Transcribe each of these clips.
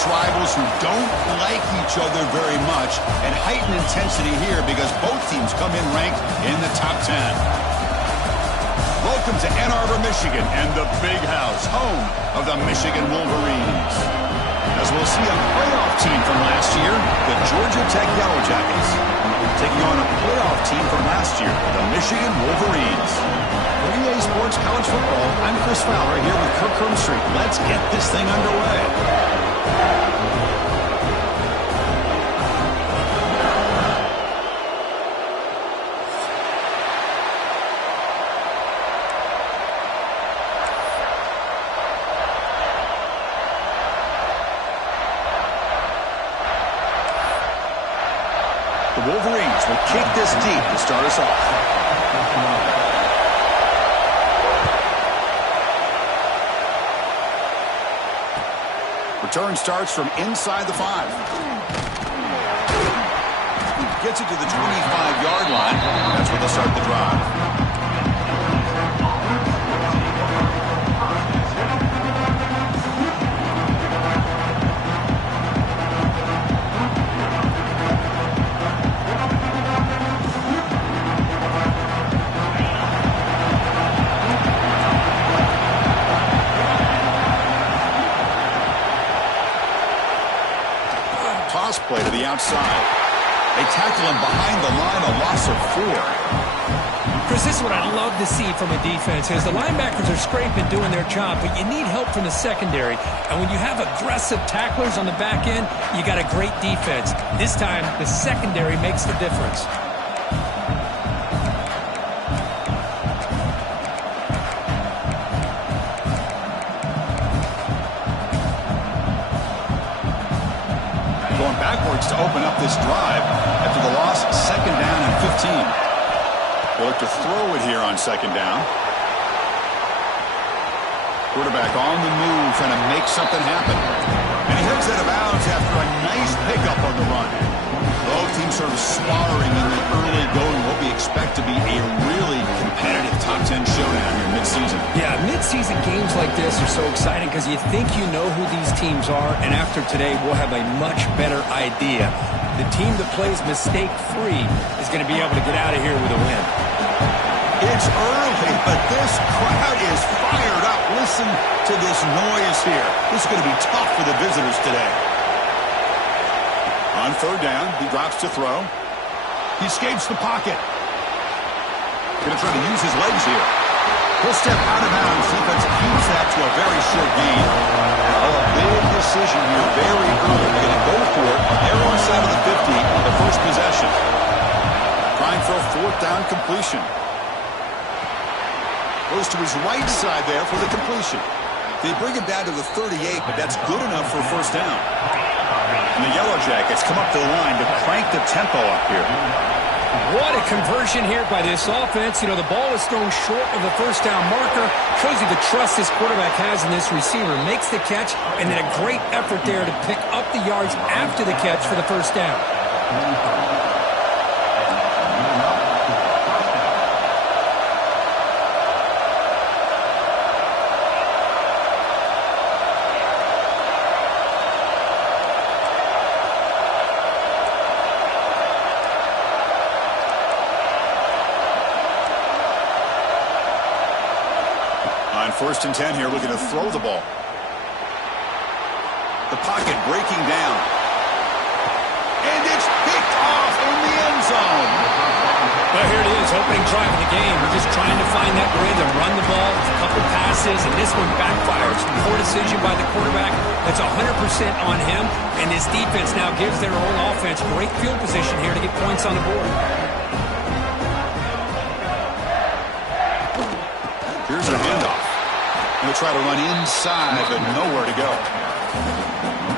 conference rivals who don't like each other very much, and heightened intensity here because both teams come in ranked in the top 10. Welcome to Ann Arbor, Michigan, and the Big House, home of the Michigan Wolverines. As we'll see a playoff team from last year, the Georgia Tech Yellow Jackets, taking on a playoff team from last year, the Michigan Wolverines. For EA Sports College Football, I'm Chris Fowler here with Kirk Hermstreet. Let's get this thing underway. The Wolverines will kick this deep to start us off. Return starts from inside the 5. Gets it to the 25-yard line. That's where they'll start the drive. Play to the outside. They tackle him behind the line, a loss of 4. Chris, this is what I'd love to see from a defense is the linebackers are scraping, doing their job, but you need help from the secondary. And when you have aggressive tacklers on the back end, you got a great defense. This time, the secondary makes the difference. To open up this drive after the loss, 2nd down and 15. They'll look to throw it here on 2nd down. Quarterback on the move, trying to make something happen. And he heads out of bounds after a nice pickup on the run. Both teams sort of sparring in the early going, what we expect to be a really competitive top 10 showdown here mid-season. Yeah, mid-season games like this are so exciting because you think you know who these teams are, and after today we'll have a much better idea. The team that plays mistake-free is going to be able to get out of here with a win. It's early, but this crowd is fired up. Listen to this noise here. This is going to be tough for the visitors today. On 3rd down, he drops to throw. He escapes the pocket. Going to try to use his legs here. He'll step out of bounds. Defense keeps that to a very short gain. Oh, a big decision here very early. They're going to go for it on their own side of the 50 on the first possession. Trying for a 4th down completion. Goes to his right side there for the completion. They bring him down to the 38, but that's good enough for a 1st down. And the Yellow Jackets come up the line to crank the tempo up here. What a conversion here by this offense. You know, the ball is thrown short of the 1st down marker. Shows you the trust this quarterback has in this receiver. Makes the catch, and then a great effort there to pick up the yards after the catch for the 1st down. On 1st and 10 here, looking to throw the ball. The pocket breaking down. And it's picked off in the end zone. Well, here it is, opening drive of the game. We're just trying to find that rhythm, run the ball, a couple passes, and this one backfires. Poor decision by the quarterback. That's 100% on him, and this defense now gives their own offense great field position here to get points on the board. Here's a handoff. They'll try to run inside, but nowhere to go.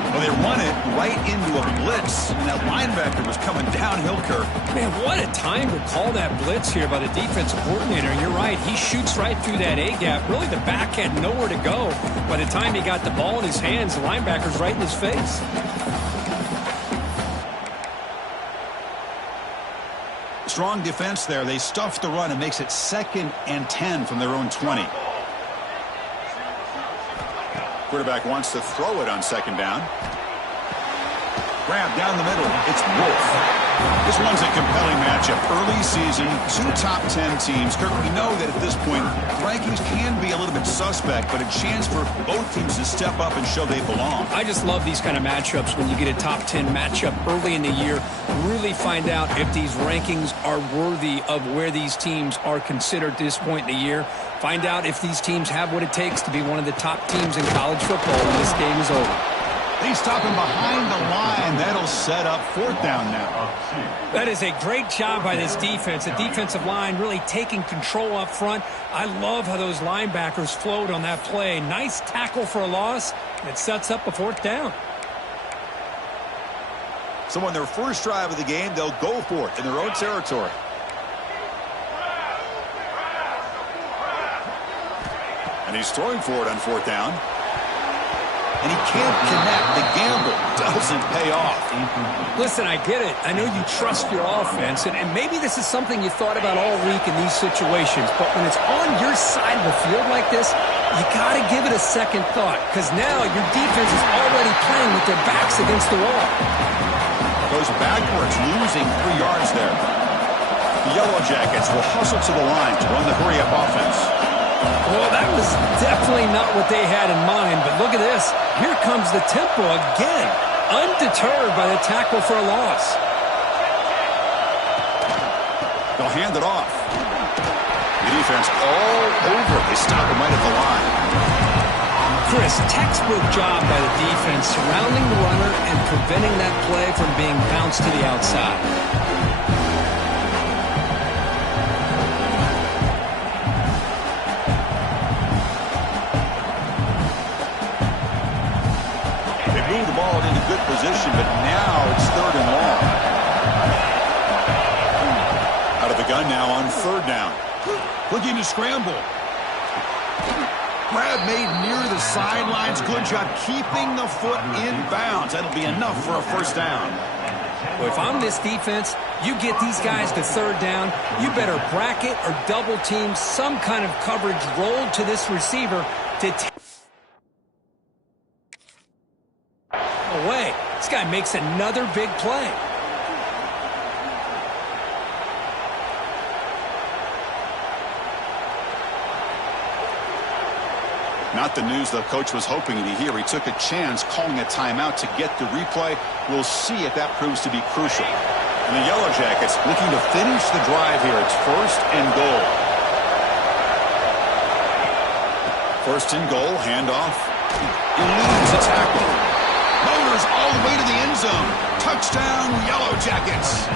Well, they run it right into a blitz, and that linebacker was coming downhill, Kirk. Man, what a time to call that blitz here by the defensive coordinator. And you're right, he shoots right through that A-gap. Really, the back had nowhere to go. By the time he got the ball in his hands, the linebacker's right in his face. Strong defense there. They stuff the run and makes it 2nd and 10 from their own 20. Quarterback wants to throw it on 2nd down. grab down the middle. It's Wolf. This one's a compelling matchup. Early season, 2 top 10 teams. Kirk, we know that at this point, rankings can be a little bit suspect, but a chance for both teams to step up and show they belong. I just love these kind of matchups when you get a top 10 matchup early in the year. Really find out if these rankings are worthy of where these teams are considered at this point in the year. Find out if these teams have what it takes to be one of the top teams in college football when this game is over. They stop him behind the line. That'll set up 4th down now. That is a great job by this defense. The defensive line really taking control up front. I love how those linebackers flowed on that play. Nice tackle for a loss. And it sets up a 4th down. So on their first drive of the game, they'll go for it in their own territory. And he's throwing for it on 4th down. And he can't connect. The gamble doesn't pay off. Listen, I get it. I know you trust your offense, and maybe this is something you thought about all week in these situations, but when it's on your side of the field like this, you got to give it a second thought, because now your defense is already playing with their backs against the wall. Goes backwards, losing 3 yards there. The Yellow Jackets will hustle to the line to run the hurry-up offense. Well, that was definitely not what they had in mind, but look at this. Here comes the tempo again, undeterred by the tackle for a loss. They'll hand it off. The defense all over. They stop him right at the line. Chris, textbook job by the defense surrounding the runner and preventing that play from being bounced to the outside. Move the ball into good position, but now it's 3rd and long. Out of the gun now on 3rd down. Looking to scramble. Grab made near the sidelines. Good job keeping the foot in bounds. That'll be enough for a 1st down. Well, if I'm this defense, you get these guys to 3rd down, you better bracket or double team some kind of coverage rolled to this receiver to away. This guy makes another big play. Not the news the coach was hoping to hear. He took a chance calling a timeout to get the replay. We'll see if that proves to be crucial. And the Yellow Jackets looking to finish the drive here. It's 1st and goal. 1st and goal, handoff. Eludes a tackle. Motors all the way to the end zone. Touchdown, Yellow Jackets.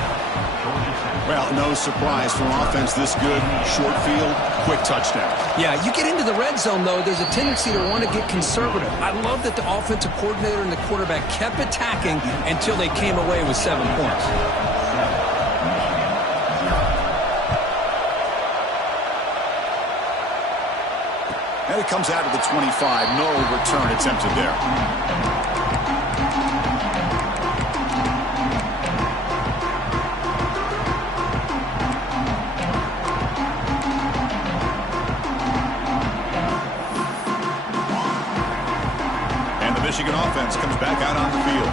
Well, no surprise for an offense this good. Short field, quick touchdown. Yeah, you get into the red zone, though, there's a tendency to want to get conservative. I love that the offensive coordinator and the quarterback kept attacking until they came away with 7 points. And it comes out of the 25. No return attempted there. Michigan offense comes back out on the field.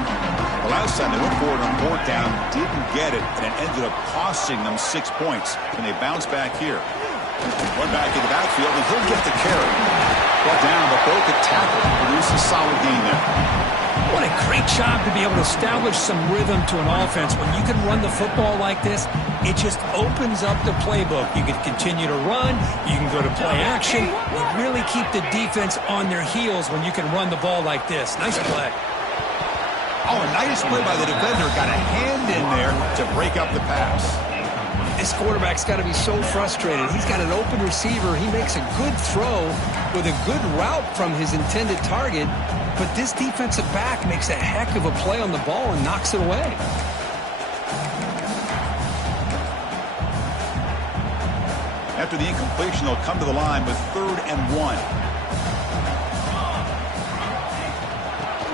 The last time they went for it on 4th down, didn't get it, and it ended up costing them 6 points. And they bounce back here. Run back in the backfield, and he'll get the carry. Brought down, but broke a tackle. Produce a solid gain there. What a great job to be able to establish some rhythm to an offense. When you can run the football like this, it just opens up the playbook. You can continue to run. You can go to play action. You really keep the defense on their heels when you can run the ball like this. Nice play. Oh, a nice play by the defender. Got a hand in there to break up the pass. This quarterback's got to be so frustrated. He's got an open receiver. He makes a good throw with a good route from his intended target, but this defensive back makes a heck of a play on the ball and knocks it away. After the incompletion, they'll come to the line with 3rd and 1.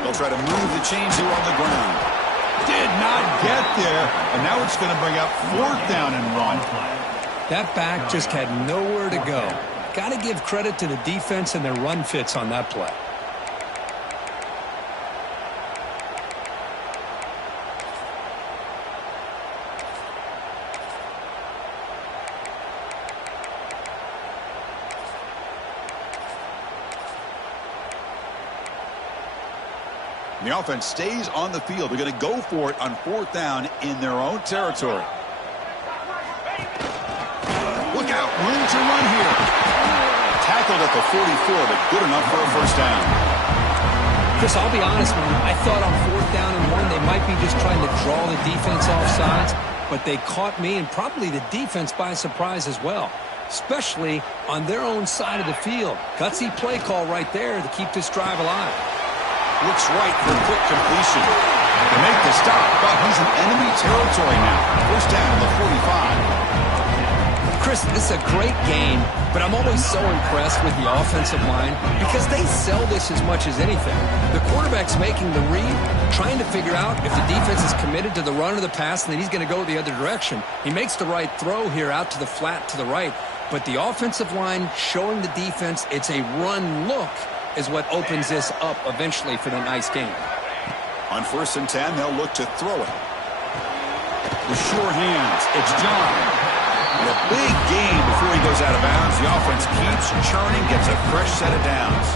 They'll try to move the chains here on the ground. Did not get there, and now it's going to bring up 4th down and run. That back just had nowhere to go. Got to give credit to the defense and their run fits on that play. The offense stays on the field. They're going to go for it on 4th down in their own territory. Look out, room to run here. Tackled at the 44, but good enough for a first down. Chris, I'll be honest with you. I thought on 4th down and 1, they might be just trying to draw the defense off sides, but they caught me and probably the defense by surprise as well, especially on their own side of the field. Gutsy play call right there to keep this drive alive. Looks right for a quick completion. To make the stop, but he's in enemy territory now. First down to the 45. Chris, this is a great game, but I'm always so impressed with the offensive line because they sell this as much as anything. The quarterback's making the read, trying to figure out if the defense is committed to the run or the pass, and then he's going to go the other direction. He makes the right throw here out to the flat to the right, but the offensive line showing the defense it's a run look is what opens this up eventually for the nice game. On 1st and 10, they'll look to throw it. With sure hands, it's John. And a big game before he goes out of bounds. The offense keeps churning, gets a fresh set of downs.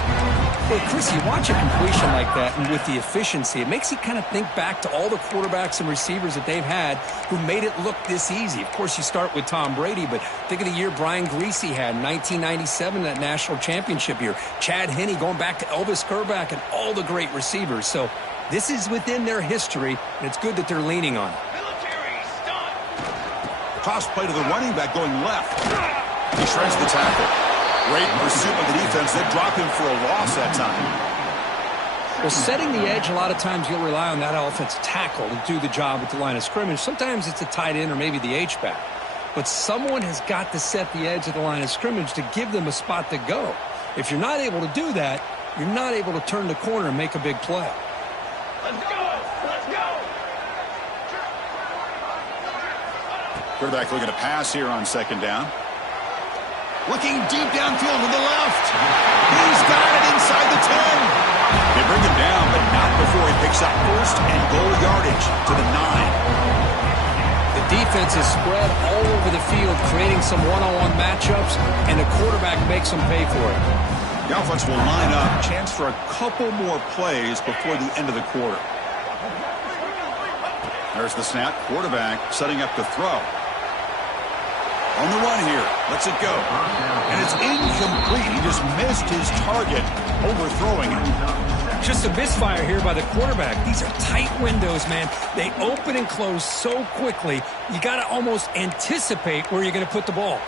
Hey, Chris, you watch a completion like that, and with the efficiency, it makes you kind of think back to all the quarterbacks and receivers that they've had who made it look this easy. Of course, you start with Tom Brady, but think of the year Brian Greasy had in 1997, that national championship year. Chad Henne going back to Elvis Kerback and all the great receivers. So this is within their history, and it's good that they're leaning on it. Toss play to the running back going left. He shreds the tackle. Great pursuit of the defense. They drop him for a loss that time. Well, setting the edge, a lot of times you'll rely on that offensive tackle to do the job at the line of scrimmage. Sometimes it's a tight end or maybe the H-back. But someone has got to set the edge of the line of scrimmage to give them a spot to go. If you're not able to do that, you're not able to turn the corner and make a big play. Let's go! Let's go! Quarterback looking to pass here on 2nd down. Looking deep downfield to the left. He's got it inside the 10. They bring him down, but not before he picks up 1st and goal yardage to the 9. The defense is spread all over the field, creating some one-on-one matchups, and the quarterback makes them pay for it. The offense will line up. Chance for a couple more plays before the end of the quarter. There's the snap. Quarterback setting up to throw. On the run here. Lets it go. And it's incomplete. He just missed his target, overthrowing it. Just a misfire here by the quarterback. These are tight windows, man. They open and close so quickly, you got to almost anticipate where you're going to put the ball.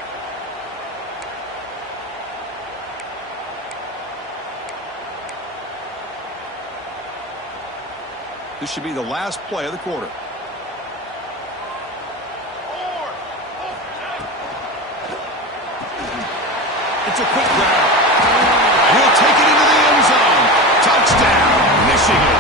This should be the last play of the quarter. It's a quick grab. He'll take it into the end zone. Touchdown, Michigan.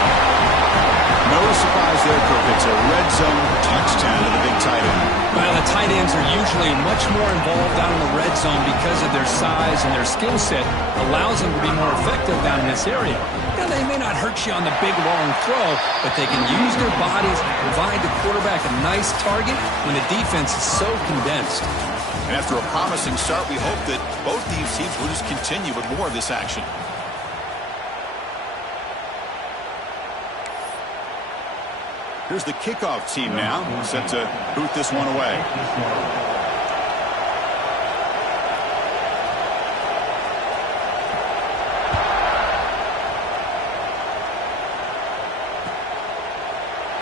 No surprise there, Kirk. It's a red zone touchdown to the big tight end. Well, the tight ends are usually much more involved down in the red zone because of their size and their skill set. Allows them to be more effective down in this area. Now, they may not hurt you on the big, long throw, but they can use their bodies, provide the quarterback a nice target when the defense is so condensed. And after a promising start, we hope that both these teams will just continue with more of this action. Here's the kickoff team now, set to boot this one away.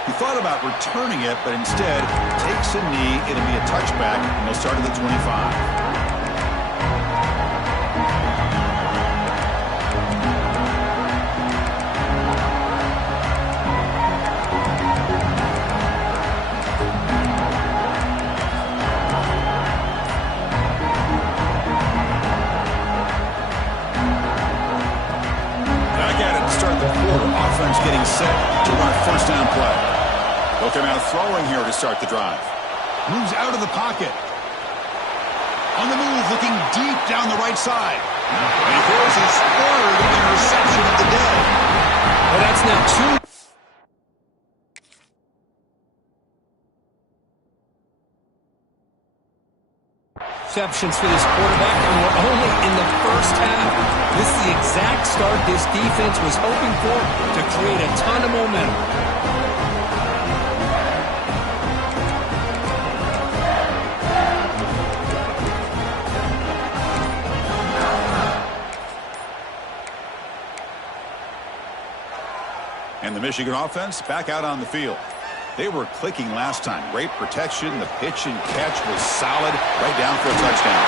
He thought about returning it, but instead takes a knee. It'll be a touchback, and they'll start at the 25. Offense getting set to run a first down play. They'll come out throwing here to start the drive. Moves out of the pocket. On the move, looking deep down the right side. And he throws his 3rd interception of the day. Well, that's now 2. interceptions for this quarterback, and we're only in the first half. This is the exact start this defense was hoping for to create a ton of momentum. And the Michigan offense back out on the field. They were clicking last time. Great protection. The pitch and catch was solid. Right down for a touchdown.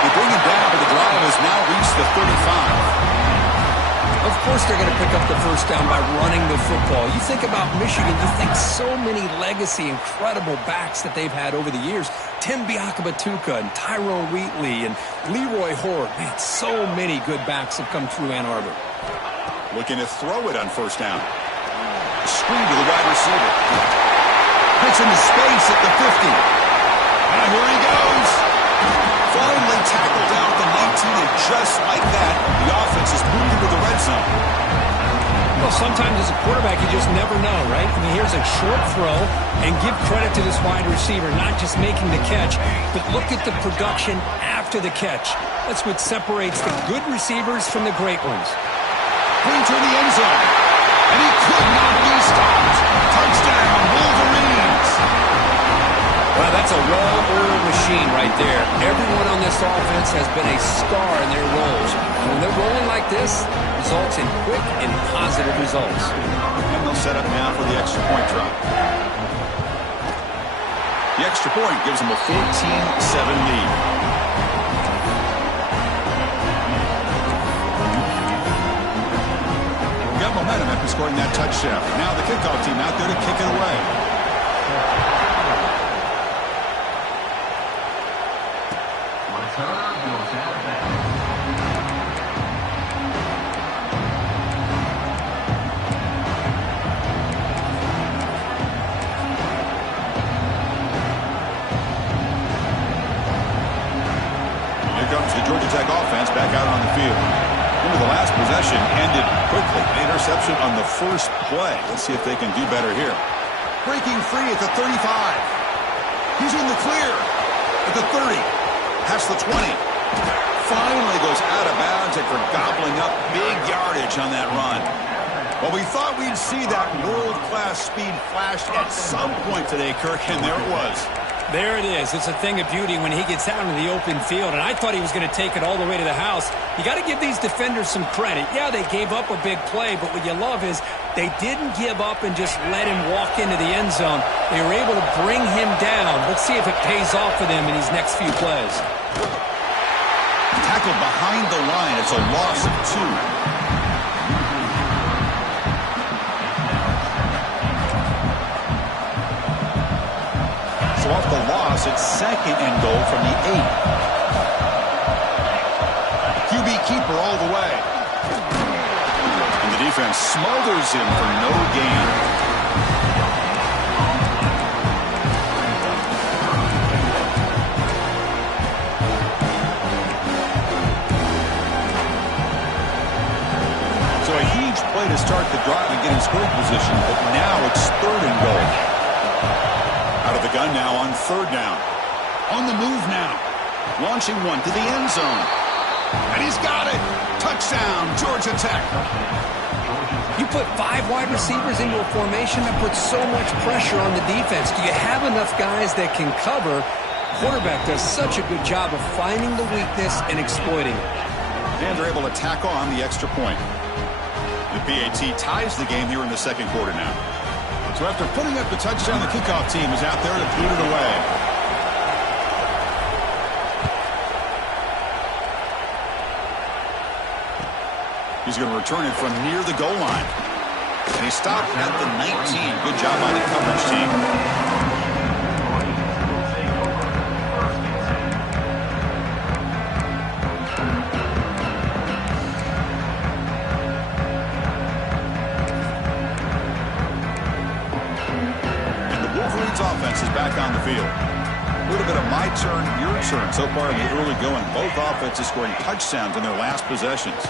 They bring it down, but the drive has now reached the 35. Of course they're going to pick up the first down by running the football. You think about Michigan, you think so many legacy, incredible backs that they've had over the years. Tim Biakabatuka and Tyrone Wheatley and Leroy Horde. Man, so many good backs have come through Ann Arbor. Looking to throw it on first down. Screen to the wide receiver. Hits into space at the 50. And here he goes. Finally tackled down at the 19, and just like that, the offense is moved into the red zone. Well, sometimes as a quarterback, you just never know, right? I mean, here's a short throw, and give credit to this wide receiver, not just making the catch, but look at the production after the catch. That's what separates the good receivers from the great ones. Into the end zone, and he could not be stopped. Touchdown, Wolverines. Well, that's a well-oiled machine right there. Everyone on this offense has been a star in their roles. When they're rolling like this, results in quick and positive results. And they'll set up now for the extra point drop. The extra point gives them a 14-7 lead. Got momentum after scoring that touchdown. Now the kickoff team out there to kick it away. Here comes the Georgia Tech offense back out on the field. The last possession ended quickly. An interception on the first play. Let's see if they can do better here. Breaking free at the 35. He's in the clear at the 30. Past the 20. Finally goes out of bounds after gobbling up big yardage on that run. Well, we thought we'd see that world-class speed flashed at some point today, Kirk, and there it was. There it is. It's a thing of beauty when he gets out in the open field, and I thought he was going to take it all the way to the house. You got to give these defenders some credit. Yeah, they gave up a big play, but what you love is they didn't give up and just let him walk into the end zone. They were able to bring him down. Let's see if it pays off for them in these next few plays. Tackled behind the line. It's a loss of 2. So off the loss, it's second and goal from the 8. QB keeper all the way. And the defense smothers him for no gain. So a huge play to start the drive and get in scoring position, but now it's third and goal. Out of the gun now on third down. On the move now. Launching one to the end zone. And he's got it. Touchdown, Georgia Tech. You put 5 wide receivers into a formation that puts so much pressure on the defense. Do you have enough guys that can cover? Quarterback does such a good job of finding the weakness and exploiting it. And they're able to tack on the extra point. The PAT ties the game here in the second quarter now. So after putting up the touchdown, the kickoff team is out there to boot it away. He's going to return it from near the goal line. And he stopped at the 19. Good job by the coverage team. Offense is back on the field. A little bit of my turn, your turn so far in the early going. Both offenses scoring touchdowns in their last possessions.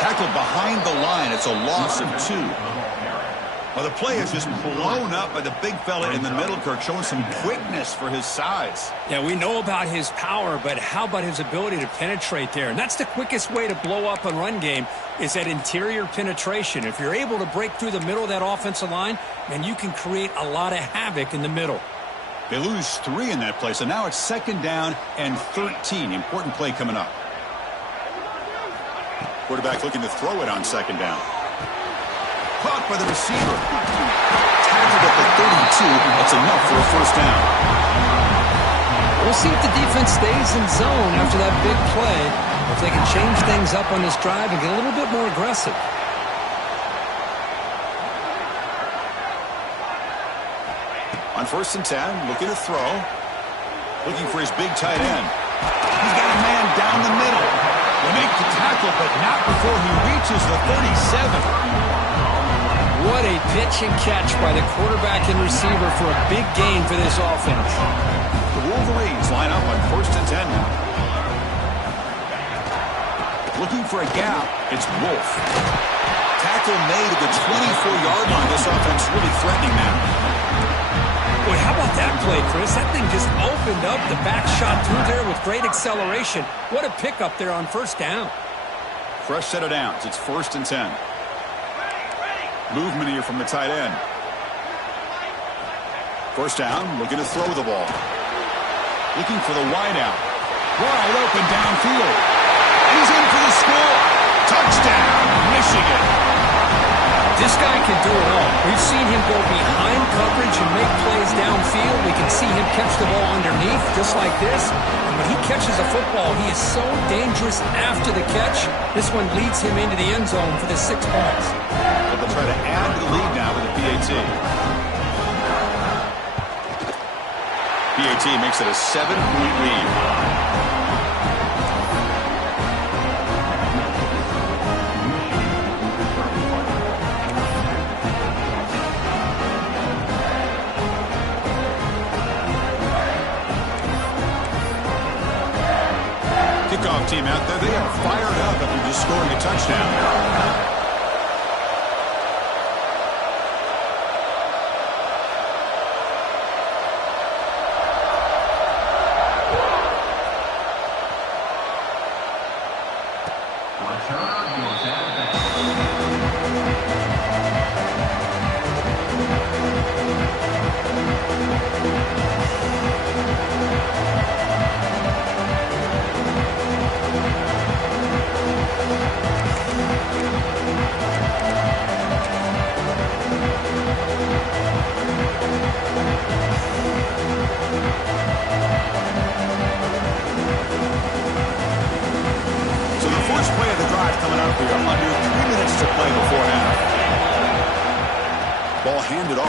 Tackled behind the line. It's a loss of 2. Well, the play is just blown up by the big fella in the middle, Kirk, showing some quickness for his size. Yeah, we know about his power, but how about his ability to penetrate there? And that's the quickest way to blow up a run game is that interior penetration. If you're able to break through the middle of that offensive line, then you can create a lot of havoc in the middle. They lose 3 in that play, so now it's 2nd down and 13. Important play coming up. Quarterback looking to throw it on 2nd down. Caught by the receiver. Tackled at the 32. That's enough for a 1st down. We'll see if the defense stays in zone after that big play. If they can change things up on this drive and get a little bit more aggressive. On 1st and 10, looking to throw. Looking for his big tight end. He's got a man down the middle. They make the tackle, but not before he reaches the 37. What a pitch and catch by the quarterback and receiver for a big gain for this offense. The Wolverines line up on 1st and 10 now. Looking for a gap, it's Wolf. Tackle made at the 24-yard line. This offense really threatening now. Boy, how about that play, Chris? That thing just opened up. The back shot through there with great acceleration. What a pickup there on 1st down. Fresh set of downs. It's 1st and 10. Movement here from the tight end. 1st down, looking to throw the ball. Looking for the wideout. Wide open downfield. He's in for the score. Touchdown, Michigan. This guy can do it all. We've seen him go behind coverage and make plays downfield. We can see him catch the ball underneath, just like this. And when he catches a football, he is so dangerous after the catch. This one leads him into the end zone for the 6 points. They'll try to add to the lead now with a PAT. PAT makes it a 7-point lead. Kickoff team out there, they are fired up after just scoring a touchdown. Ball handed off.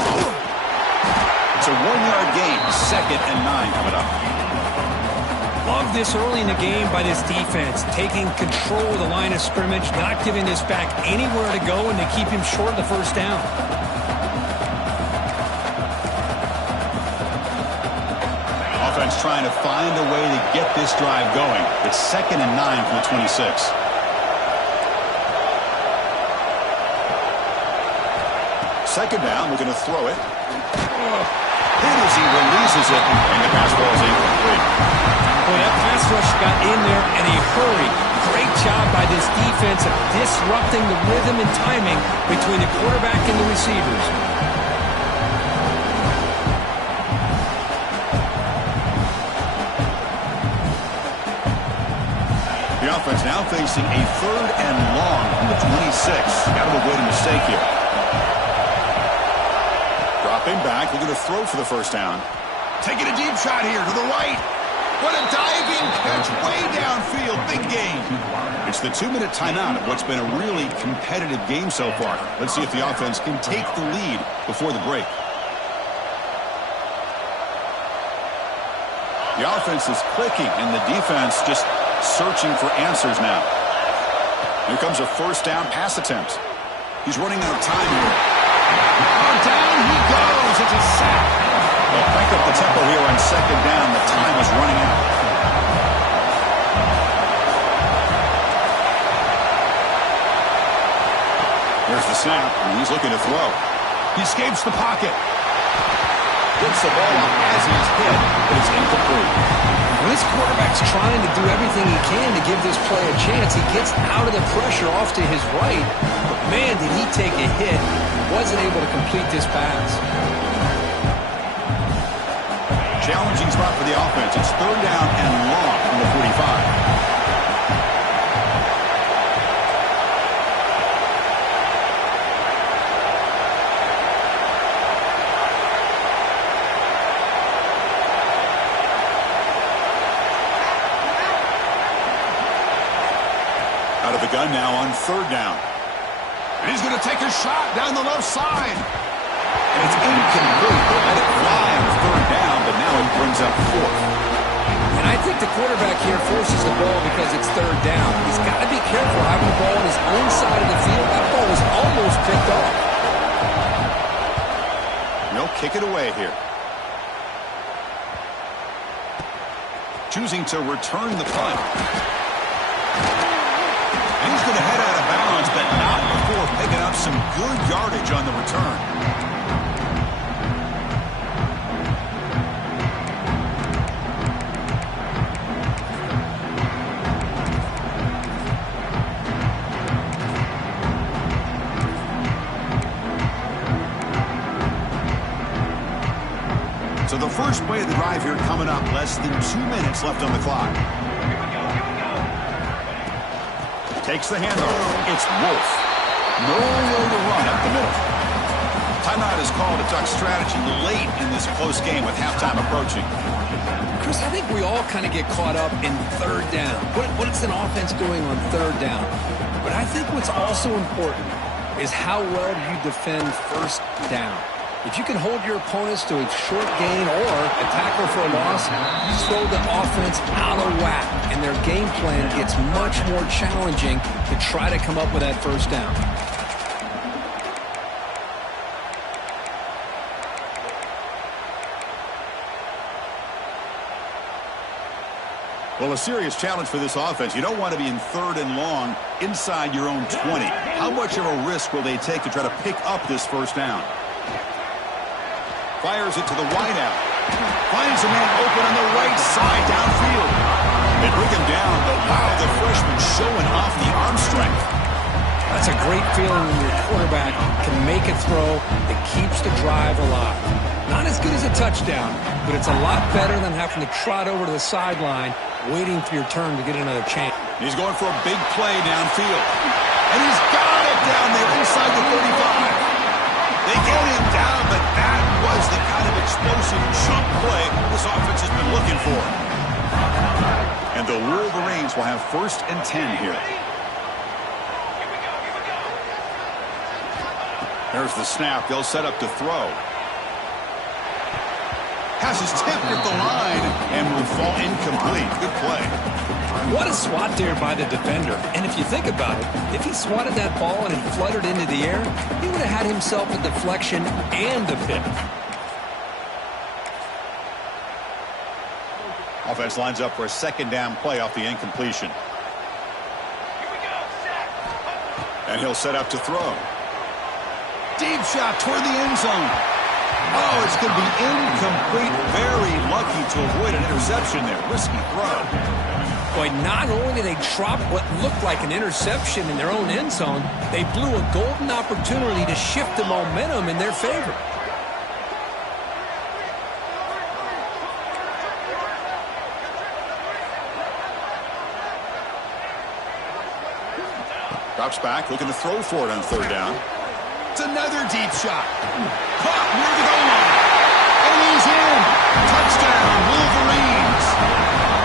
It's a 1-yard gain. 2nd and 9 coming up. Love this early in the game by this defense, taking control of the line of scrimmage, not giving this back anywhere to go, and they keep him short of the 1st down. Offense trying to find a way to get this drive going. It's 2nd and 9 from the 26. Second down, we're going to throw it. Hit as he releases it, and the pass ball is incomplete. Well, that pass rush got in there in a hurry. Great job by this defense of disrupting the rhythm and timing between the quarterback and the receivers. The offense now facing a 3rd and long from the 26. Got to avoid a mistake here. Dropping back, looking to throw for the 1st down. Taking a deep shot here to the right. What a diving catch way downfield. Big gain. It's the 2-minute timeout of what's been a really competitive game so far. Let's see if the offense can take the lead before the break. The offense is clicking, and the defense just searching for answers now. Here comes a 1st down pass attempt. He's running out of time here. Oh, down he goes. It's a sack. Well, crank up the tempo here on 2nd down. The time is running out. Here's the snap, and he's looking to throw. He escapes the pocket. Gets the ball off as he's hit, but it's incomplete. When this quarterback's trying to do everything he can to give this play a chance, he gets out of the pressure off to his right. But, man, did he take a hit. Wasn't able to complete this pass. Challenging spot for the offense. It's third down and long from the 45. Out of the gun now on third down. And he's going to take a shot down the left side. And it's incomplete. They let it fly on third down, but now it brings up fourth. And I think the quarterback here forces the ball because it's third down. He's got to be careful having the ball on his own side of the field. That ball was almost picked off. They'll kick it away here. Choosing to return the punt. And he's going to head out of bounds, but not before picking up some good yardage on the return. So the first play of the drive here coming up. Less than 2 minutes left on the clock. Takes the handoff. It's Wolf. Nowhere to run up the middle. Timeout is called. A duck strategy late in this close game with halftime approaching. Chris, I think we all kind of get caught up in third down. What's an offense doing on third down? But I think what's also important is how well do you defend first down. If you can hold your opponents to a short gain or a tackle for a loss, you throw the offense out of whack, and their game plan gets much more challenging to try to come up with that first down. Well, a serious challenge for this offense. You don't want to be in third and long inside your own 20. How much of a risk will they take to try to pick up this first down? Fires it to the wideout. Finds a man open on the right side downfield. They bring him down, but wow, the freshman showing off the arm strength. That's a great feeling when your quarterback can make a throw that keeps the drive alive. Not as good as a touchdown, but it's a lot better than having to trot over to the sideline waiting for your turn to get another chance. He's going for a big play downfield. And he's got it down there inside the 35. They get him down, but that was the kind of explosive chunk play this offense has been looking for. And the Wolverines will have 1st and 10 here. There's the snap. They'll set up to throw. Pass is tipped at the line and will fall incomplete. Good play. What a swat there by the defender. And if you think about it, if he swatted that ball and it fluttered into the air, he would have had himself a deflection and a pick. Offense lines up for a 2nd down play off the incompletion. And he'll set up to throw. Deep shot toward the end zone. Oh, it's going to be incomplete. Very lucky to avoid an interception there. Risky throw. Boy, not only did they drop what looked like an interception in their own end zone, they blew a golden opportunity to shift the momentum in their favor. Drops back, looking to throw for it on 3rd down. It's another deep shot. Caught near the goal line. And he's in. Touchdown, Wolverines.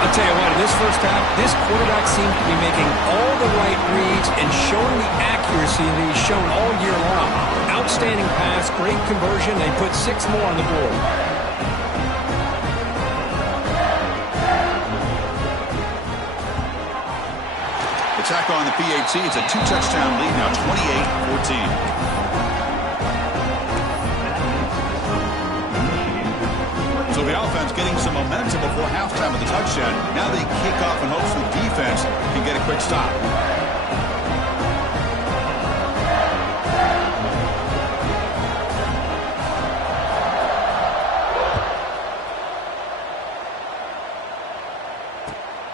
I'll tell you what, in this first half, this quarterback seemed to be making all the right reads and showing the accuracy that he's shown all year long. Outstanding pass, great conversion. They put 6 more on the board. The tackle on the PAT. It's a 2-touchdown lead now, 28-14. So the offense getting some momentum before halftime with the touchdown. Now they kick off in hopes the defense can get a quick stop.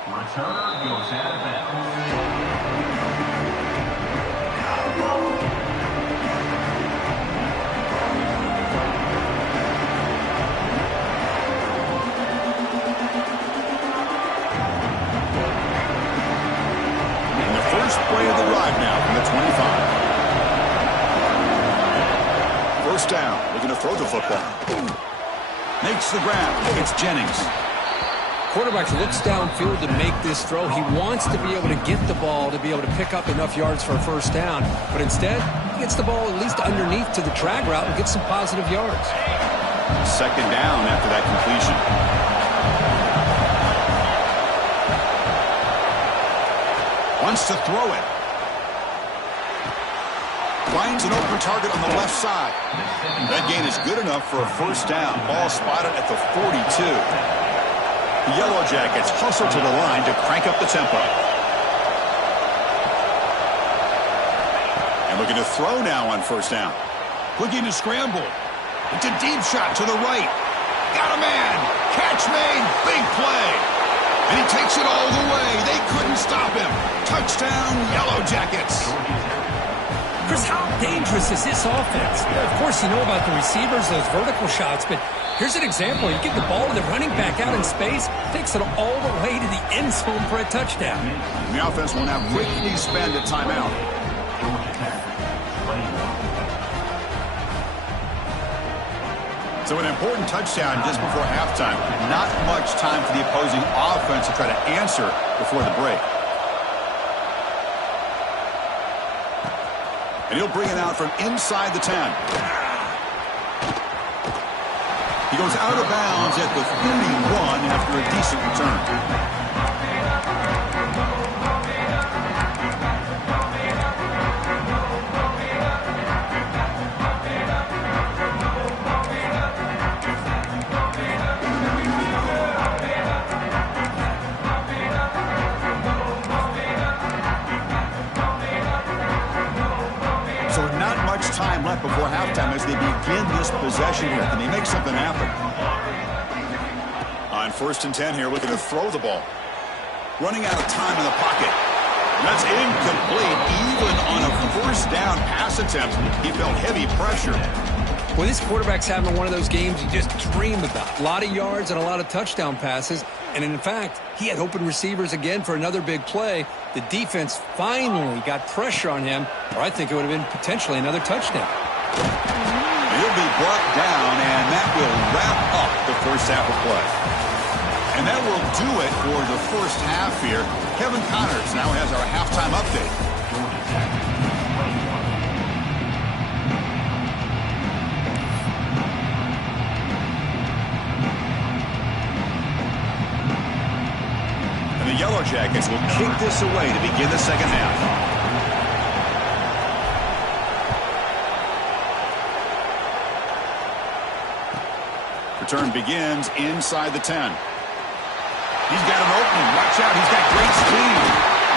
Return goes out of bounds. First play of the drive now from the 25. First down. Looking to throw the football. Makes the grab. It's Jennings. Quarterback looks downfield to make this throw. He wants to be able to get the ball to be able to pick up enough yards for a first down. But instead, he gets the ball at least underneath to the drag route and gets some positive yards. Second down after that completion. Wants to throw it. Finds an open target on the left side. That gain is good enough for a first down. Ball spotted at the 42. The Yellow Jackets hustle to the line to crank up the tempo. And looking to throw now on first down. Looking to scramble. It's a deep shot to the right. Got a man. Catch made. Big play. And he takes it all the way. They couldn't stop him. Touchdown, Yellow Jackets. Chris, how dangerous is this offense? Of course, you know about the receivers, those vertical shots, but here's an example. You get the ball to the running back out in space, takes it all the way to the end zone for a touchdown. The offense will now quickly spend a timeout. So an important touchdown just before halftime. Not much time for the opposing offense to try to answer before the break. And he'll bring it out from inside the 10. He goes out of bounds at the 31 after a decent return. Time left before halftime as they begin this possession here. Can they make something happen? On 1st and 10 here, looking to throw the ball. Running out of time in the pocket. That's incomplete. Even on a first down pass attempt, he felt heavy pressure. Well, this quarterback's having one of those games you just dream about. A lot of yards and a lot of touchdown passes. And in fact, he had open receivers again for another big play. The defense finally got pressure on him, or I think it would have been potentially another touchdown. He'll be brought down, and that will wrap up the first half of play. And that will do it for the first half here. Kevin Connors now has our halftime update. The Yellow Jackets will kick this away to begin the second half. Return begins inside the 10. He's got an opening. Watch out. He's got great speed.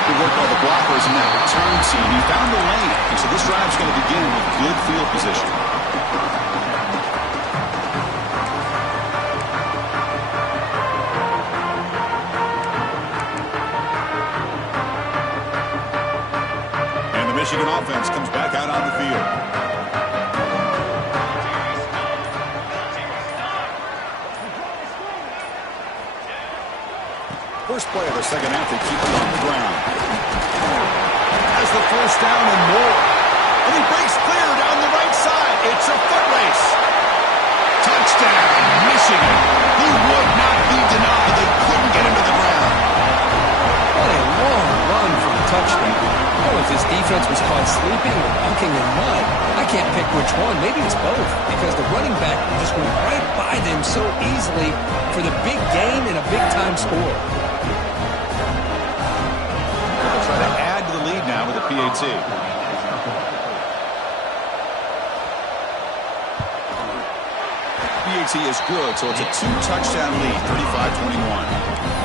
He worked all the blockers in that return scene. He found the lane. And so this drive's going to begin with good field position. Michigan offense comes back out on the field. First play of the second half, they keep it on the ground. Has the first down and more. And he breaks clear down the right side. It's a foot race. Touchdown, Michigan. He would not be denied. They couldn't get him to the ground. What a long run for a touchdown. I don't know if his defense was caught sleeping or walking in mud. I can't pick which one. Maybe it's both, because the running back just went right by them so easily for the big gain and a big-time score. They'll try to add to the lead now with a PAT. PAT is good, so it's a two-touchdown lead, 35-21.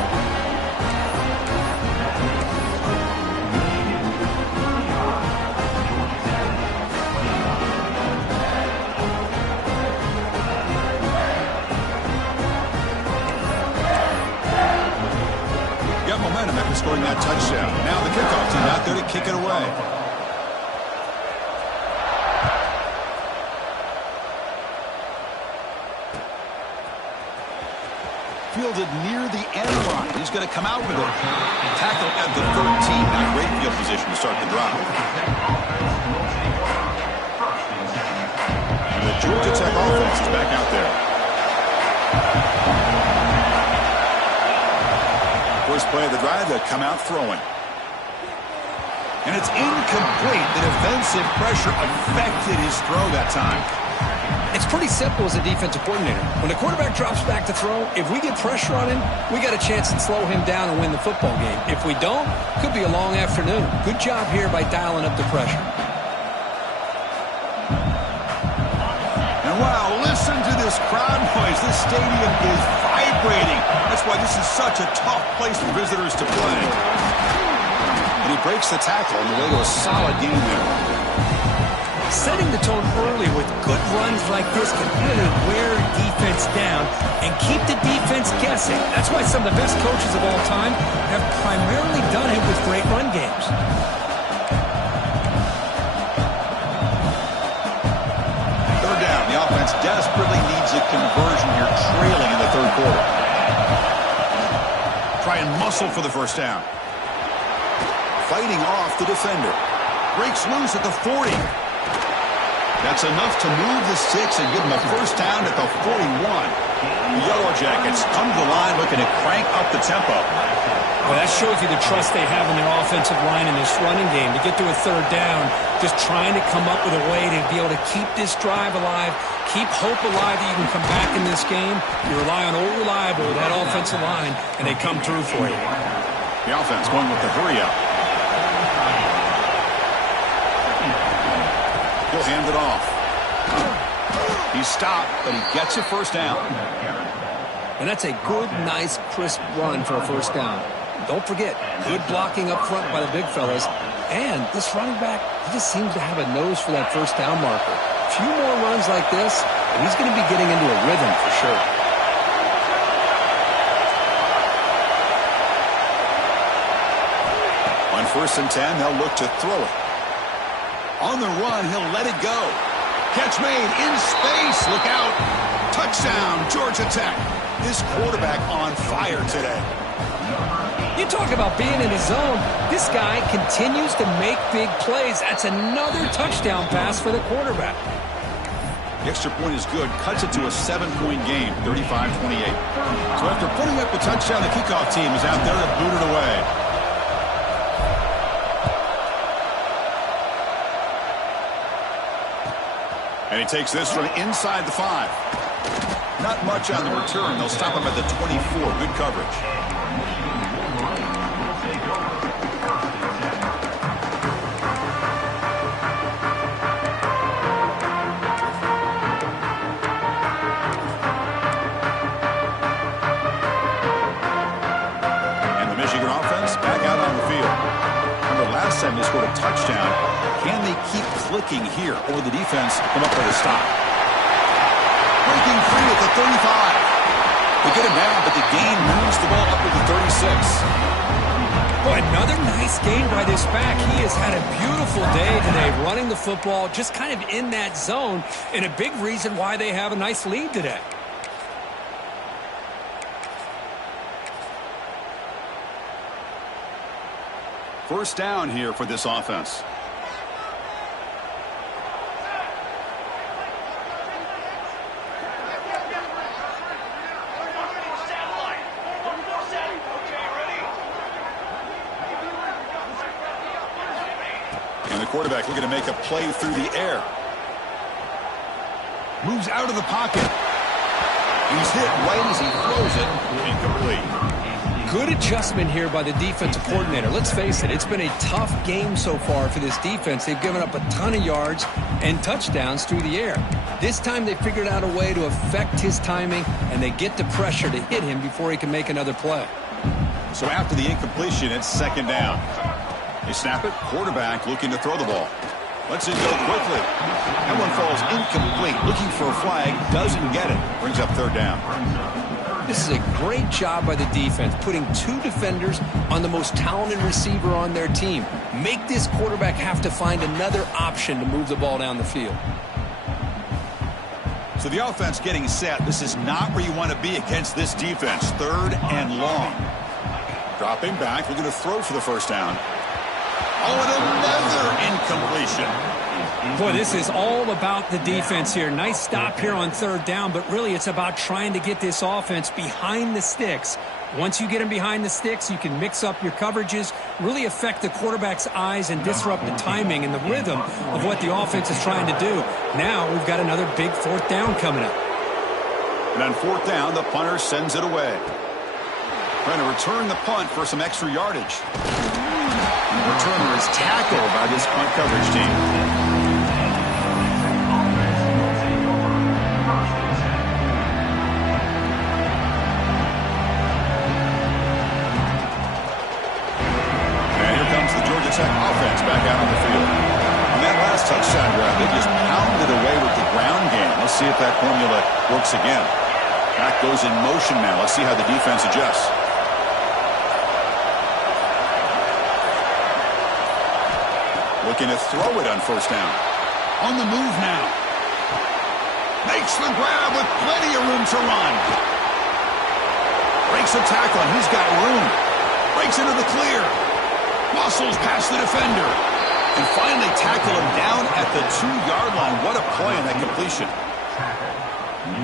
momentum after scoring that touchdown. Now the kickoff team out there to kick it away. Fielded near the end line. He's going to come out with it. Tackle at the 13. Now great field position to start the drive. And the Georgia Tech offense is back out there. First play of the drive, they'll come out throwing. And it's incomplete. The defensive pressure affected his throw that time. It's pretty simple as a defensive coordinator. When the quarterback drops back to throw, if we get pressure on him, we got a chance to slow him down and win the football game. If we don't, could be a long afternoon. Good job here by dialing up the pressure. And wow, listen to this crowd noise. This stadium is vibrating. That's why this is such a tough place for visitors to play. And he breaks the tackle on the way to a solid game there. Setting the tone early with good runs like this can really wear defense down and keep the defense guessing. That's why some of the best coaches of all time have primarily done it with great run games. Third down. The offense desperately needs a conversion here, trailing in the third quarter. Try and muscle for the first down. Fighting off the defender. Breaks loose at the 40. That's enough to move the sticks and give them a first down at the 41. The Yellow Jackets come to the line looking to crank up the tempo. Well, that shows you the trust they have in their offensive line in this running game. To get to a third down, just trying to come up with a way to be able to keep this drive alive, keep hope alive that you can come back in this game. You rely on old reliable, that offensive line, and they come through for you. The offense going with the hurry up. He'll hand it off. He's stopped, but he gets a first down. And that's a good, nice, crisp run for a first down. Don't forget, good blocking up front by the big fellas. And this running back, he just seems to have a nose for that first down marker. A few more runs like this, and he's going to be getting into a rhythm for sure. On 1st and 10, they'll look to throw it. On the run, he'll let it go. Catch made in space. Look out. Touchdown, Georgia Tech. This quarterback on fire today. You talk about being in his zone. This guy continues to make big plays. That's another touchdown pass for the quarterback. The extra point is good. Cuts it to a 7-point game, 35-28. So after putting up the touchdown, the kickoff team is out there to boot it away. And he takes this from inside the 5. Not much on the return. They'll stop him at the 24. Good coverage. And the Michigan offense back out on the field. Remember last time they scored a touchdown. Can they keep clicking here, or the defense come up with a stop? Breaking free at the 35. They get him down, but the gain moves the ball up to the 36. Boy, another nice game by this back. He has had a beautiful day today running the football, just kind of in that zone, and a big reason why they have a nice lead today. First down here for this offense. And the quarterback looking to make a play through the air. Moves out of the pocket. He's hit right as he throws it. Incomplete. Good adjustment here by the defensive coordinator. Let's face it, it's been a tough game so far for this defense. They've given up a ton of yards and touchdowns through the air. This time they figured out a way to affect his timing, and they get the pressure to hit him before he can make another play. So after the incompletion, it's second down. They snap it. Quarterback looking to throw the ball. Lets it go quickly. That one falls incomplete. Looking for a flag. Doesn't get it. Brings up third down. This is a great job by the defense, putting 2 defenders on the most talented receiver on their team. Make this quarterback have to find another option to move the ball down the field. So the offense getting set. This is not where you want to be against this defense. 3rd and long. Dropping back, looking to throw for the first down. Oh, and another incompletion. Boy, this is all about the defense here. Nice stop here on 3rd down, but really it's about trying to get this offense behind the sticks. Once you get them behind the sticks, you can mix up your coverages, really affect the quarterback's eyes and disrupt the timing and the rhythm of what the offense is trying to do. Now we've got another big 4th down coming up. And on 4th down, the punter sends it away. Trying to return the punt for some extra yardage. The returner is tackled by this punt coverage team. Tech offense back out on the field. And that last touchdown drive, they just pounded away with the ground game. Let's see if that formula works again. Back goes in motion now. Let's see how the defense adjusts. Looking to throw it on 1st down. On the move now. Makes the grab with plenty of room to run. Breaks a tackle, and he's got room. Breaks into the clear. Muscles past the defender. And finally tackle him down at the 2-yard line. What a play on that completion.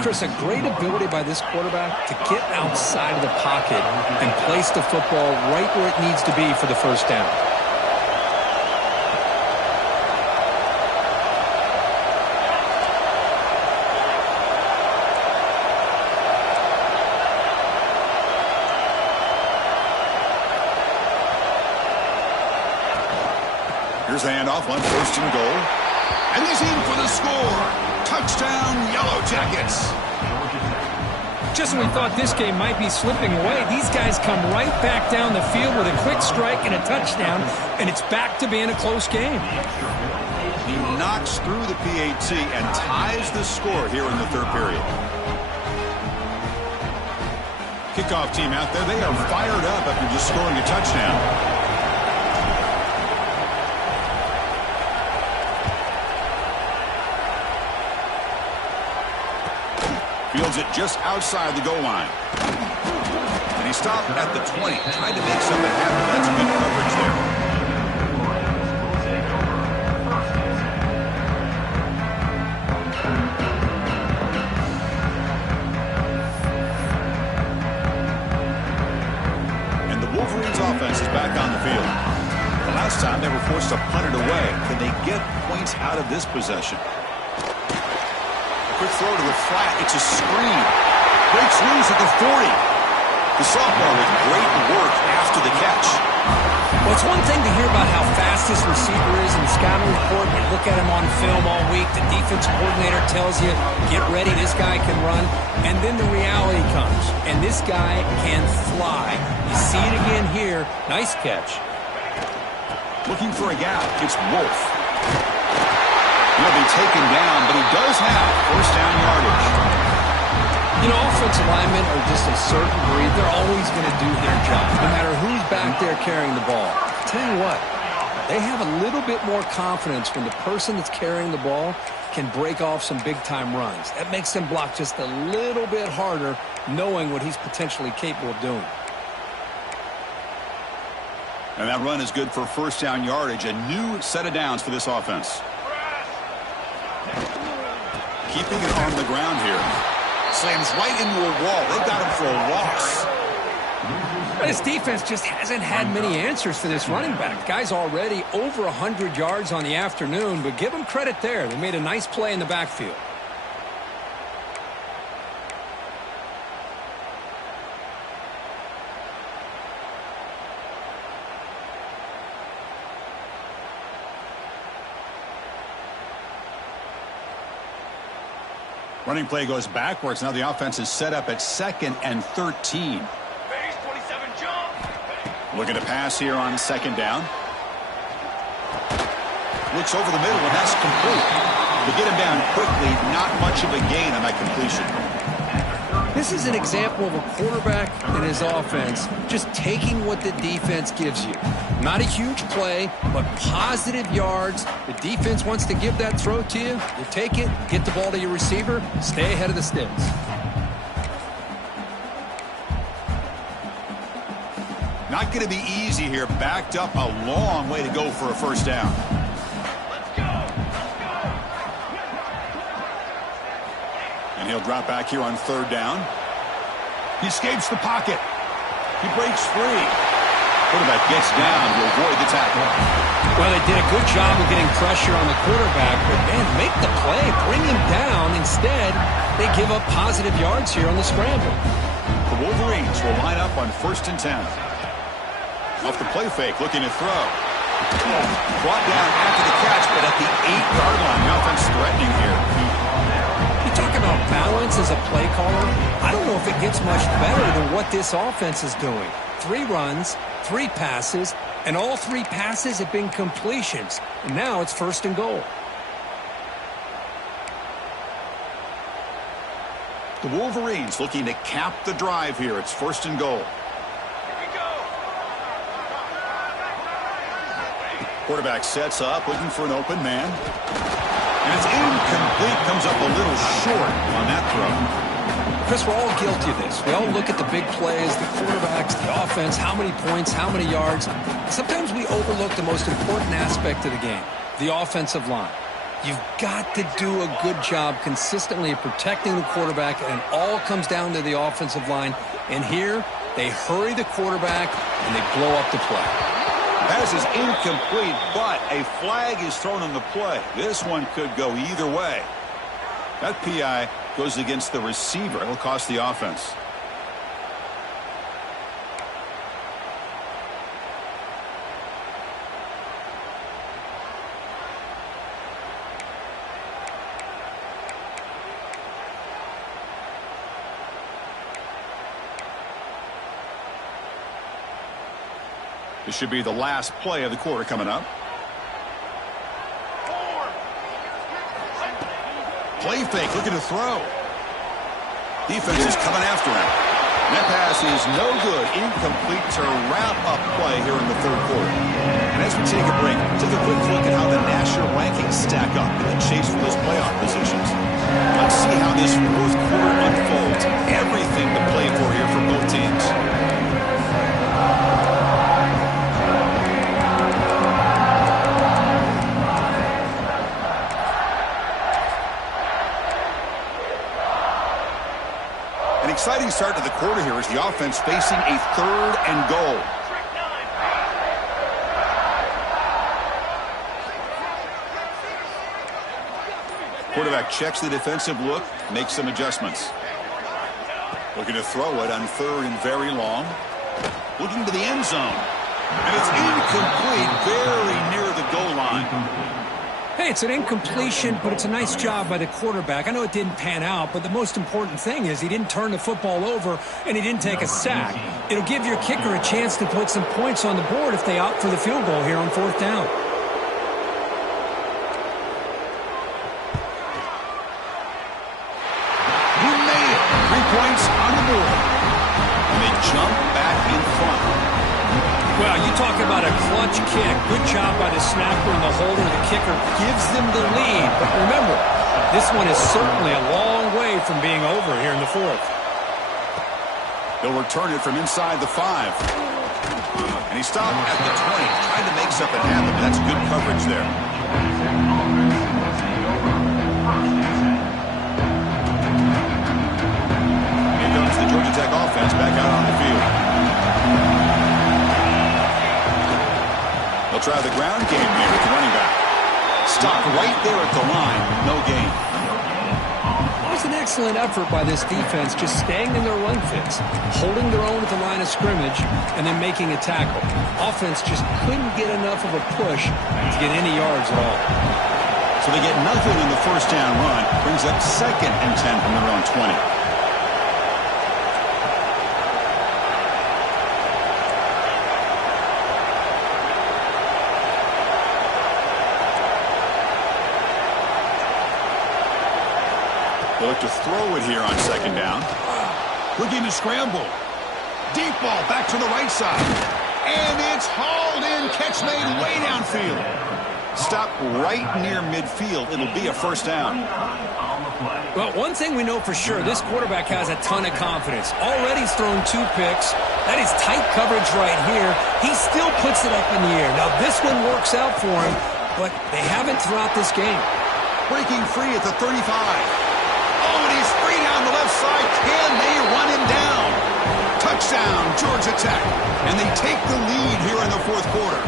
Chris, a great ability by this quarterback to get outside of the pocket and place the football right where it needs to be for the 1st down. Here's the handoff on 1st and goal. And he's in for the score. Touchdown, Yellow Jackets. Just when we thought this game might be slipping away, these guys come right back down the field with a quick strike and a touchdown, and it's back to being a close game. He knocks through the PAT and ties the score here in the 3rd period. Kickoff team out there, they are fired up after just scoring a touchdown. Fields it just outside the goal line. And he stopped at the 20, trying to make something happen. That's good coverage there. And the Wolverines offense is back on the field. The last time they were forced to punt it away. Can they get points out of this possession? Quick throw to the flat. It's a screen. Breaks loose at the 40. The sophomore with great work after the catch. Well, it's one thing to hear about how fast this receiver is in the scouting report. You look at him on film all week. The defense coordinator tells you, get ready, this guy can run. And then the reality comes. And this guy can fly. You see it again here. Nice catch. Looking for a gap. It's Wolf. He'll be taken down, but he does have 1st down yardage. You know, offensive linemen are just a certain breed. They're always going to do their job, no matter who's back there carrying the ball. I'll tell you what, they have a little bit more confidence when the person that's carrying the ball can break off some big-time runs. That makes them block just a little bit harder, knowing what he's potentially capable of doing. And that run is good for 1st down yardage, a new set of downs for this offense. Keeping it on the ground here. Slams right into a wall. They got him for a loss. This defense just hasn't had many answers for this running back. Guy's already over 100 yards on the afternoon, but give him credit there. They made a nice play in the backfield. Running play goes backwards. Now the offense is set up at 2nd and 13. Looking to pass here on 2nd down. Looks over the middle, and that's complete. To get him down quickly, not much of a gain on that completion. This is an example of a quarterback and his offense just taking what the defense gives you. Not a huge play, but positive yards. The defense wants to give that throw to you. You take it, get the ball to your receiver, stay ahead of the sticks. Not going to be easy here. Backed up a long way to go for a first down. And he'll drop back here on third down. He escapes the pocket. He breaks free. Quarterback gets down to avoid the tackle. Well, they did a good job of getting pressure on the quarterback, but man, make the play, bring him down. Instead, they give up positive yards here on the scramble. The Wolverines will line up on 1st and 10. Off the play fake, looking to throw. Brought down after the catch, but at the 8-yard line. The offense threatening here. You talk about balance as a play caller. I don't know if it gets much better than what this offense is doing. 3 runs, 3 passes, and all 3 passes have been completions. And now it's 1st and goal. The Wolverines looking to cap the drive here. It's 1st and goal. Quarterback sets up, looking for an open man. And it's incomplete. Comes up a little short on that throw. Chris, we're all guilty of this. We all look at the big plays, the quarterbacks, the offense, how many points, how many yards. Sometimes we overlook the most important aspect of the game, the offensive line. You've got to do a good job consistently of protecting the quarterback, and it all comes down to the offensive line. And here, they hurry the quarterback, and they blow up the play. Pass is incomplete, but a flag is thrown on the play. This one could go either way. That PI goes against the receiver. It'll cost the offense. This should be the last play of the quarter coming up. Play fake, looking to throw. Defense is coming after him. That pass is no good. Incomplete to wrap up play here in the 3rd quarter. And as we take a break, take a quick look at how the national rankings stack up in the chase for those playoff positions. Let's see how this 4th quarter unfolds. Everything to play for here for both teams. Exciting start to the quarter here as the offense facing a 3rd and goal. Quarterback checks the defensive look, makes some adjustments. Looking to throw it on 3rd and very long. Looking to the end zone. And it's incomplete, very near the goal line. Hey, it's an incompletion, but it's a nice job by the quarterback. I know it didn't pan out, but the most important thing is he didn't turn the football over and he didn't take a sack. It'll give your kicker a chance to put some points on the board if they opt for the field goal here on 4th down. He made it. 3 points on the board. And they jump back in front. Well, you talk about a clutch kick. Good job by the snapper and the holder. The kicker gives them the lead. But remember, this one is certainly a long way from being over here in the 4th. They'll return it from inside the 5. And he stopped at the 20, trying to make something happen. That's good coverage there. Here comes the Georgia Tech offense back out on the field. They'll try the ground game here with the running back. Stop right there at the line. No gain. It was an excellent effort by this defense, just staying in their run fits, holding their own at the line of scrimmage, and then making a tackle. Offense just couldn't get enough of a push to get any yards at all. So they get nothing in the 1st down run. Brings up 2nd and 10 from their own 20. They look to throw it here on 2nd down. Looking to scramble. Deep ball back to the right side. And it's hauled in. Catch made way downfield. Stop right near midfield. It'll be a first down. Well, one thing we know for sure, this quarterback has a ton of confidence. Already he's thrown 2 picks. That is tight coverage right here. He still puts it up in the air. Now, this one works out for him, but they haven't throughout this game. Breaking free at the 35. Oh, and he's free down the left side. Can they run him down? Touchdown, Georgia Tech. And they take the lead here in the fourth quarter.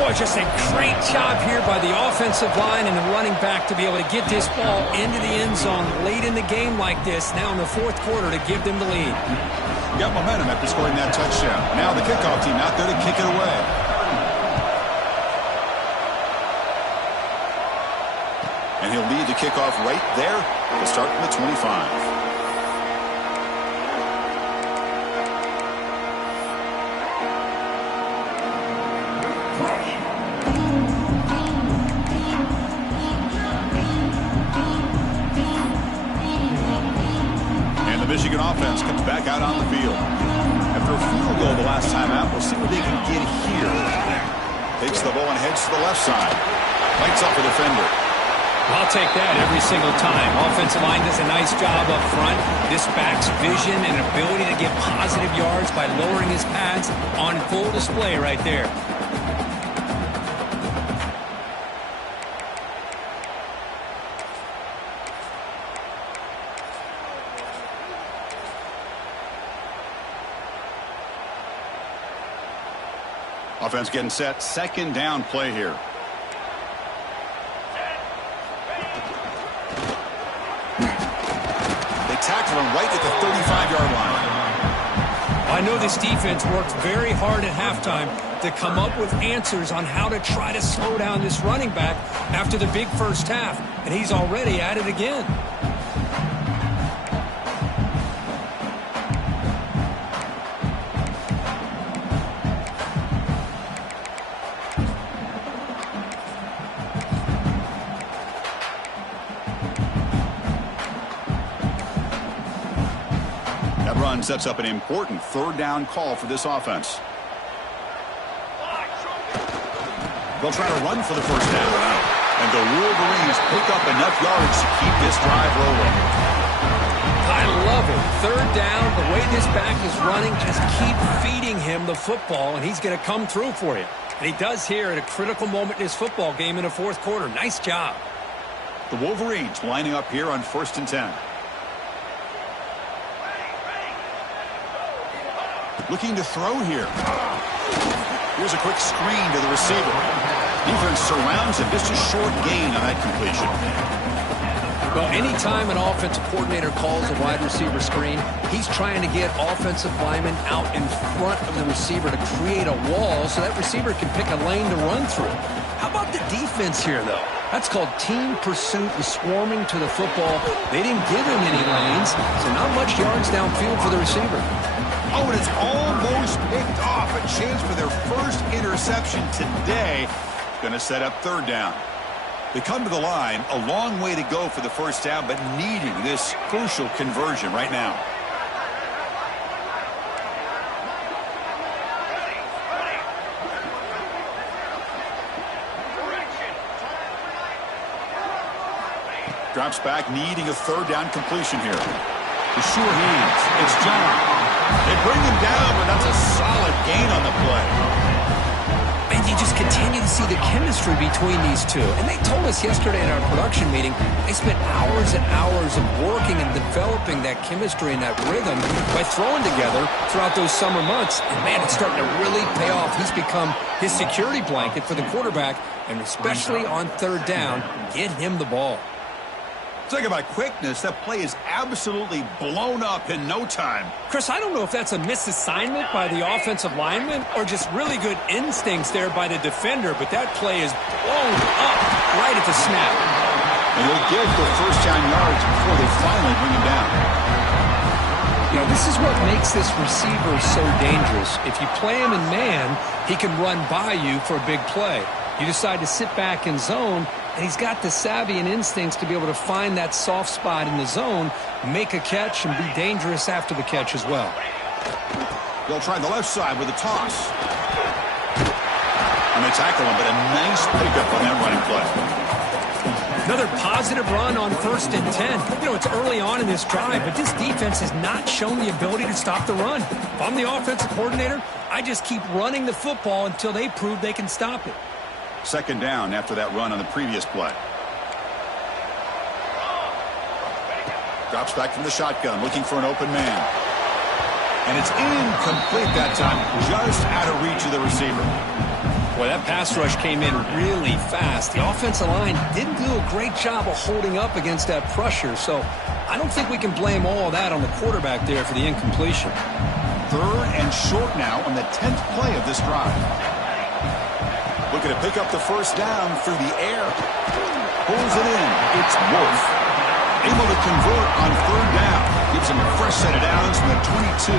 Boy, just a great job here by the offensive line and the running back to be able to get this ball into the end zone late in the game like this, now in the fourth quarter, to give them the lead. Got momentum after scoring that touchdown. Now the kickoff team out there to kick it away. And he'll lead the kickoff right there to start from the 25. Michigan offense comes back out on the field. After a field goal the last time out, we'll see what they can get here. Takes the ball and heads to the left side. Lights up a defender. I'll take that every single time. Offensive line does a nice job up front. This back's vision and ability to get positive yards by lowering his pads on full display right there. Offense getting set. Second down play here. They tackle him right at the 35-yard line. I know this defense worked very hard at halftime to come up with answers on how to try to slow down this running back after the big first half, and he's already at it again. Run sets up an important third down call for this offense. They'll try to run for the first down. And the Wolverines pick up enough yards to keep this drive rolling. I love it. Third down, the way this back is running, just keep feeding him the football, and he's going to come through for you. And he does here at a critical moment in this football game in the fourth quarter. Nice job. The Wolverines lining up here on 1st and 10. Looking to throw here. Here's a quick screen to the receiver. Defense surrounds him. Just a short gain on that completion. Well, anytime an offensive coordinator calls a wide receiver screen, he's trying to get offensive linemen out in front of the receiver to create a wall so that receiver can pick a lane to run through. How about the defense here, though? That's called team pursuit and swarming to the football. They didn't give him any lanes, so not much yards downfield for the receiver. Oh, and it's almost picked off. A chance for their first interception today. Going to set up third down. They come to the line. A long way to go for the first down, but needing this crucial conversion right now. Drops back, needing a third down completion here. The sure hands. It's John. They bring him down, but that's a solid gain on the play. And you just continue to see the chemistry between these two. And they told us yesterday in our production meeting, they spent hours and hours of working and developing that chemistry and that rhythm by throwing together throughout those summer months. And, man, it's starting to really pay off. He's become his security blanket for the quarterback, and especially on third down, get him the ball. Talk about quickness. That play is absolutely blown up in no time. Chris, I don't know if that's a misassignment by the offensive lineman or just really good instincts there by the defender, but that play is blown up right at the snap. And they'll give the first down yards before they finally bring him down. You know, this is what makes this receiver so dangerous. If you play him in man, he can run by you for a big play. You decide to sit back in zone, and he's got the savvy and instincts to be able to find that soft spot in the zone, make a catch, and be dangerous after the catch as well. They'll try the left side with a toss. And they tackle him, but a nice pickup on that running play. Another positive run on 1st and 10. You know, it's early on in this drive, but this defense has not shown the ability to stop the run. If I'm the offensive coordinator, I just keep running the football until they prove they can stop it. 2nd down after that run on the previous play. Drops back from the shotgun, looking for an open man. And it's incomplete that time, just out of reach of the receiver. Boy, that pass rush came in really fast. The offensive line didn't do a great job of holding up against that pressure, so I don't think we can blame all of that on the quarterback there for the incompletion. 3rd and short now on the 10th play of this drive. Looking to pick up the 1st down through the air. Pulls it in. It's Wolf. Able to convert on 3rd down. Gives him a fresh set of downs from the 22.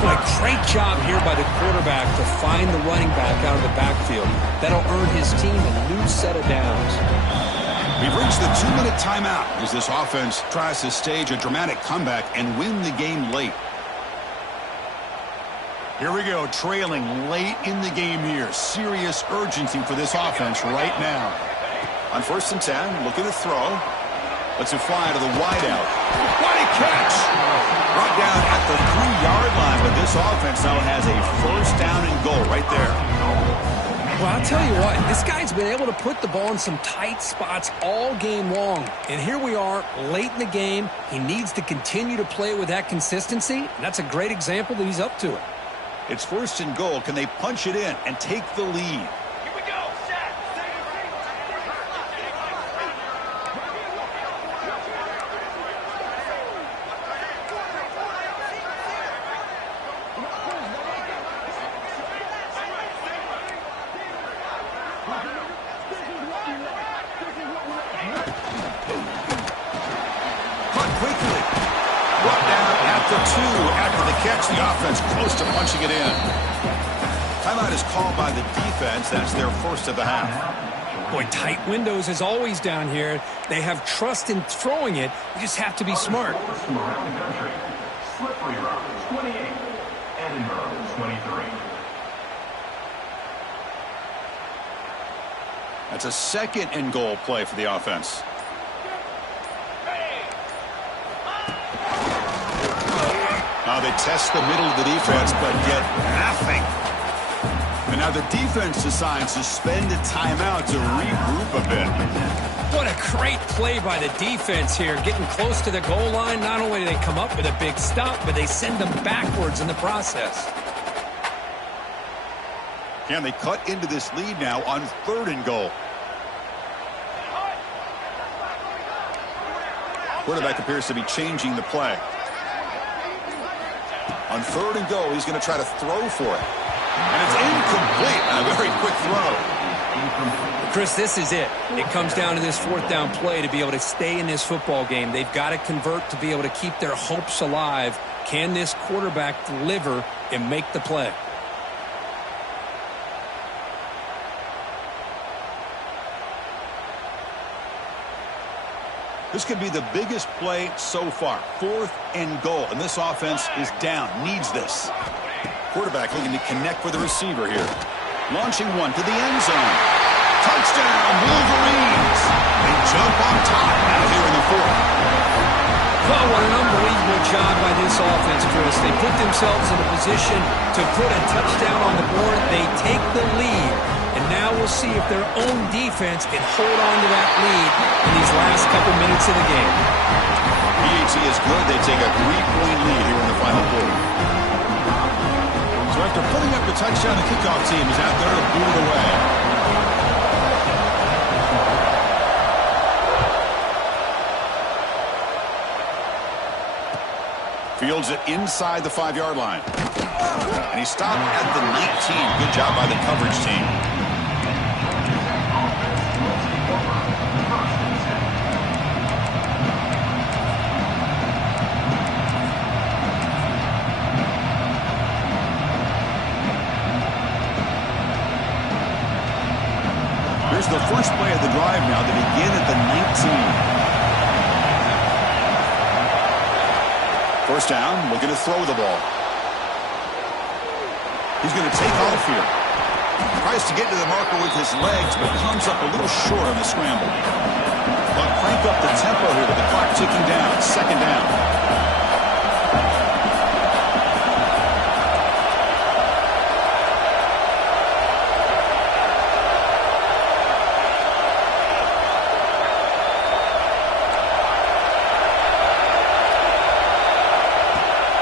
Boy, great job here by the quarterback to find the running back out of the backfield. That'll earn his team a new set of downs. We've reached the 2-minute timeout as this offense tries to stage a dramatic comeback and win the game late. Here we go, trailing late in the game here. Serious urgency for this offense right now. On 1st and 10, looking to throw. Lets it fly to the wideout. What a catch! Brought down at the 3-yard line, but this offense now has a 1st down and goal right there. Well, I'll tell you what, this guy's been able to put the ball in some tight spots all game long. And here we are, late in the game. He needs to continue to play with that consistency, and that's a great example that he's up to it. It's 1st and goal. Can they punch it in and take the lead? The offense close to punching it in. Timeout is called by the defense. That's their 1st of the half. Boy, tight windows is always down here. They have trust in throwing it. You just have to be smart. Slippery route, 28. Edinburgh, 23. That's a 2nd and goal play for the offense. Now they test the middle of the defense, but get nothing. And now the defense decides to spend a timeout to regroup a bit. What a great play by the defense here. Getting close to the goal line, not only do they come up with a big stop, but they send them backwards in the process. Can they cut into this lead now on 3rd and goal? Quarterback appears to be changing the play. On 3rd and goal, he's going to try to throw for it. And it's incomplete. A very quick throw. Chris, this is it. It comes down to this 4th down play to be able to stay in this football game. They've got to convert to be able to keep their hopes alive. Can this quarterback deliver and make the play? This could be the biggest play so far. 4th and goal, and this offense is down. Needs this. Quarterback looking to connect with the receiver here. Launching one to the end zone. Touchdown, Wolverines! They jump on top now here in the 4th. Oh, what an unbelievable job by this offense, Chris. They put themselves in a position to put a touchdown on the board. They take the lead. And now we'll see if their own defense can hold on to that lead in these last couple minutes of the game. PAT is good. They take a 3-point lead here in the final quarter. So after putting up the touchdown, the kickoff team is out there to boot it away. Fields it inside the 5-yard line. And he stopped at the 19. Good job by the coverage team. Here's the first play of the drive now to begin at the 19. First down, looking to throw the ball. He's going to take off here. Tries to get to the marker with his legs, but comes up a little short on the scramble. They'll crank up the tempo here with the clock ticking down. Second down.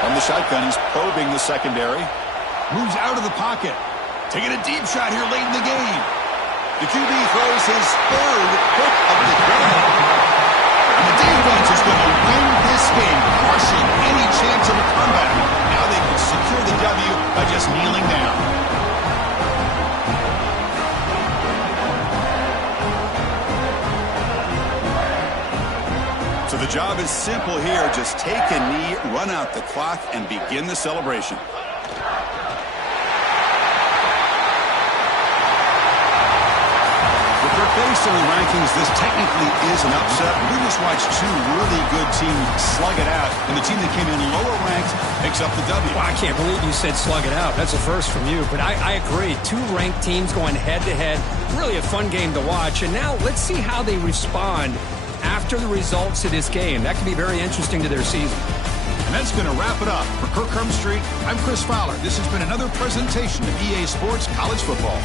From the shotgun, he's probing the secondary. Moves out of the pocket. Taking a deep shot here late in the game. The QB throws his third pick of the day. And the defense is going to win this game, crushing any chance of a comeback. Now they can secure the W by just kneeling down. So the job is simple here. Just take a knee, run out the clock, and begin the celebration. Based on the rankings, this technically is an upset. We just watched two really good teams slug it out, and the team that came in lower ranked picks up the W. Well, I can't believe you said slug it out. That's a first from you, but I agree. Two ranked teams going head-to-head. Really a fun game to watch, and now let's see how they respond after the results of this game. That could be very interesting to their season. And that's going to wrap it up. For Kirk Street, I'm Chris Fowler. This has been another presentation of EA Sports College Football.